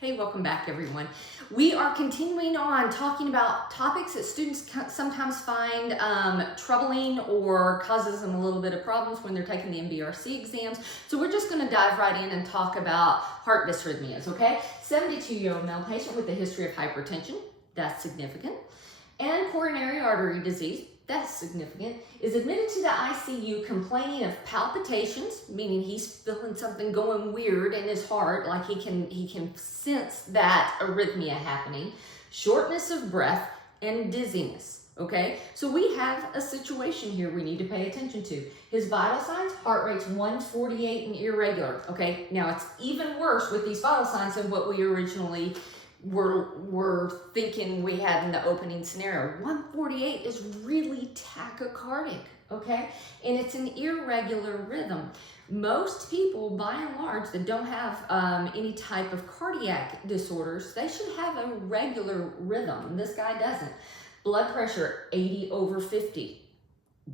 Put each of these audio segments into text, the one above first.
Hey, welcome back everyone. We are continuing on talking about topics that students sometimes find troubling or causes them a little bit of problems when they're taking the NBRC exams. So we're just going to dive right in and talk about heart dysrhythmias, okay? 72-year-old male patient with a history of hypertension, that's significant, and coronary artery disease, that's significant, is admitted to the ICU complaining of palpitations, meaning he's feeling something going weird in his heart, like he can sense that arrhythmia happening, shortness of breath, and dizziness, okay? So we have a situation here we need to pay attention to. His vital signs, heart rate's 148 and irregular, okay? Now it's even worse with these vital signs than what we originally were thinking we had in the opening scenario. 148 is really tachycardic, okay? And it's an irregular rhythm. Most people, by and large, that don't have any type of cardiac disorders, they should have a regular rhythm. This guy doesn't. Blood pressure, 80/50.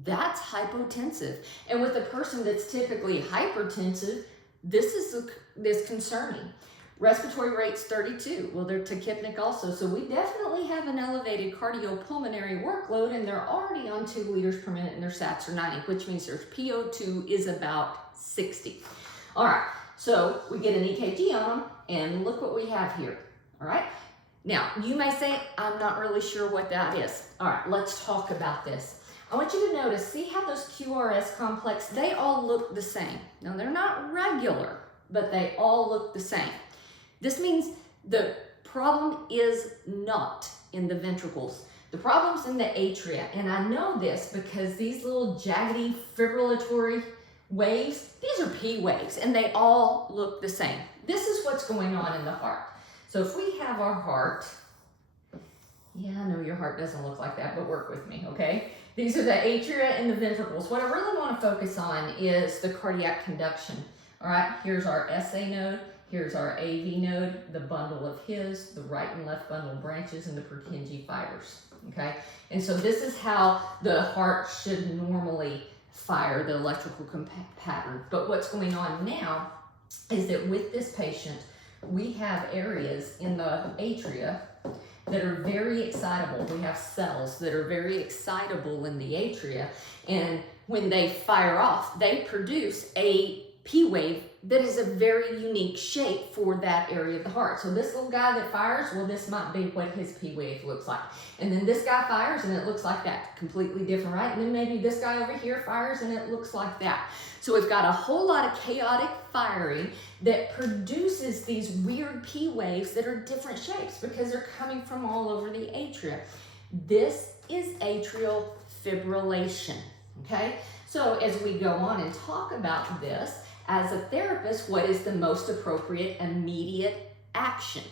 That's hypotensive. And with a person that's typically hypertensive, this is concerning. Respiratory rate's 32. Well, they're tachypnic also. So we definitely have an elevated cardiopulmonary workload, and they're already on 2 liters per minute and their sats are 90, which means their PO2 is about 60. All right, so we get an EKG on them, and look what we have here. All right, now you may say, I'm not really sure what that is. All right, let's talk about this. I want you to notice, see how those QRS complex, they all look the same. Now they're not regular, but they all look the same. This means the problem is not in the ventricles. The problem's in the atria. And I know this because these little jaggedy fibrillatory waves, these are P waves, and they all look the same. This is what's going on in the heart. So if we have our heart, yeah, I know your heart doesn't look like that, but work with me, okay? These are the atria and the ventricles. What I really want to focus on is the cardiac conduction. All right, here's our SA node. Here's our AV node, the bundle of his, the right and left bundle branches, and the Purkinje fibers, okay? And so this is how the heart should normally fire the electrical pattern. But what's going on now is that with this patient, we have areas in the atria that are very excitable. We have cells that are very excitable in the atria, and when they fire off, they produce a P wave that is a very unique shape for that area of the heart. So this little guy that fires, well, this might be what his P wave looks like. And then this guy fires and it looks like that, completely different, right? And then maybe this guy over here fires and it looks like that. So we've got a whole lot of chaotic firing that produces these weird P waves that are different shapes because they're coming from all over the atria. This is atrial fibrillation, okay? So as we go on and talk about this, as a therapist, what is the most appropriate immediate action?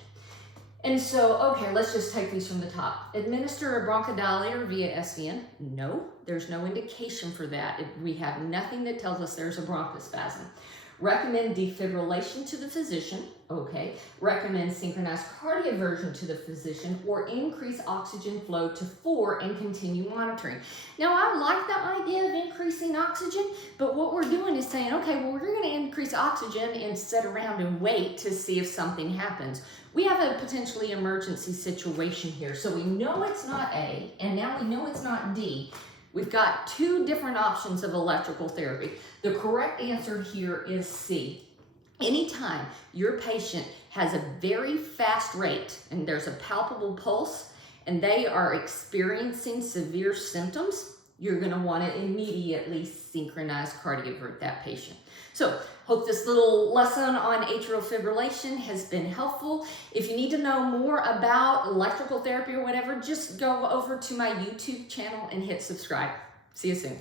And so, okay, let's just take these from the top. Administer a bronchodilator via SVN? No, there's no indication for that. We have nothing that tells us there's a bronchospasm. Recommend defibrillation to the physician, okay. Recommend synchronized cardioversion to the physician, or increase oxygen flow to 4 and continue monitoring. Now, I like the idea of increasing oxygen, but what we're doing is saying, okay, well, we're gonna increase oxygen and sit around and wait to see if something happens. We have a potentially emergency situation here, so we know it's not A, and now we know it's not D. We've got 2 different options of electrical therapy. The correct answer here is C. Anytime your patient has a very fast rate and there's a palpable pulse and they are experiencing severe symptoms, you're going to want to immediately synchronize cardiovert that patient. So, hope this little lesson on atrial fibrillation has been helpful. If you need to know more about electrical therapy or whatever, just go over to my YouTube channel and hit subscribe. See you soon.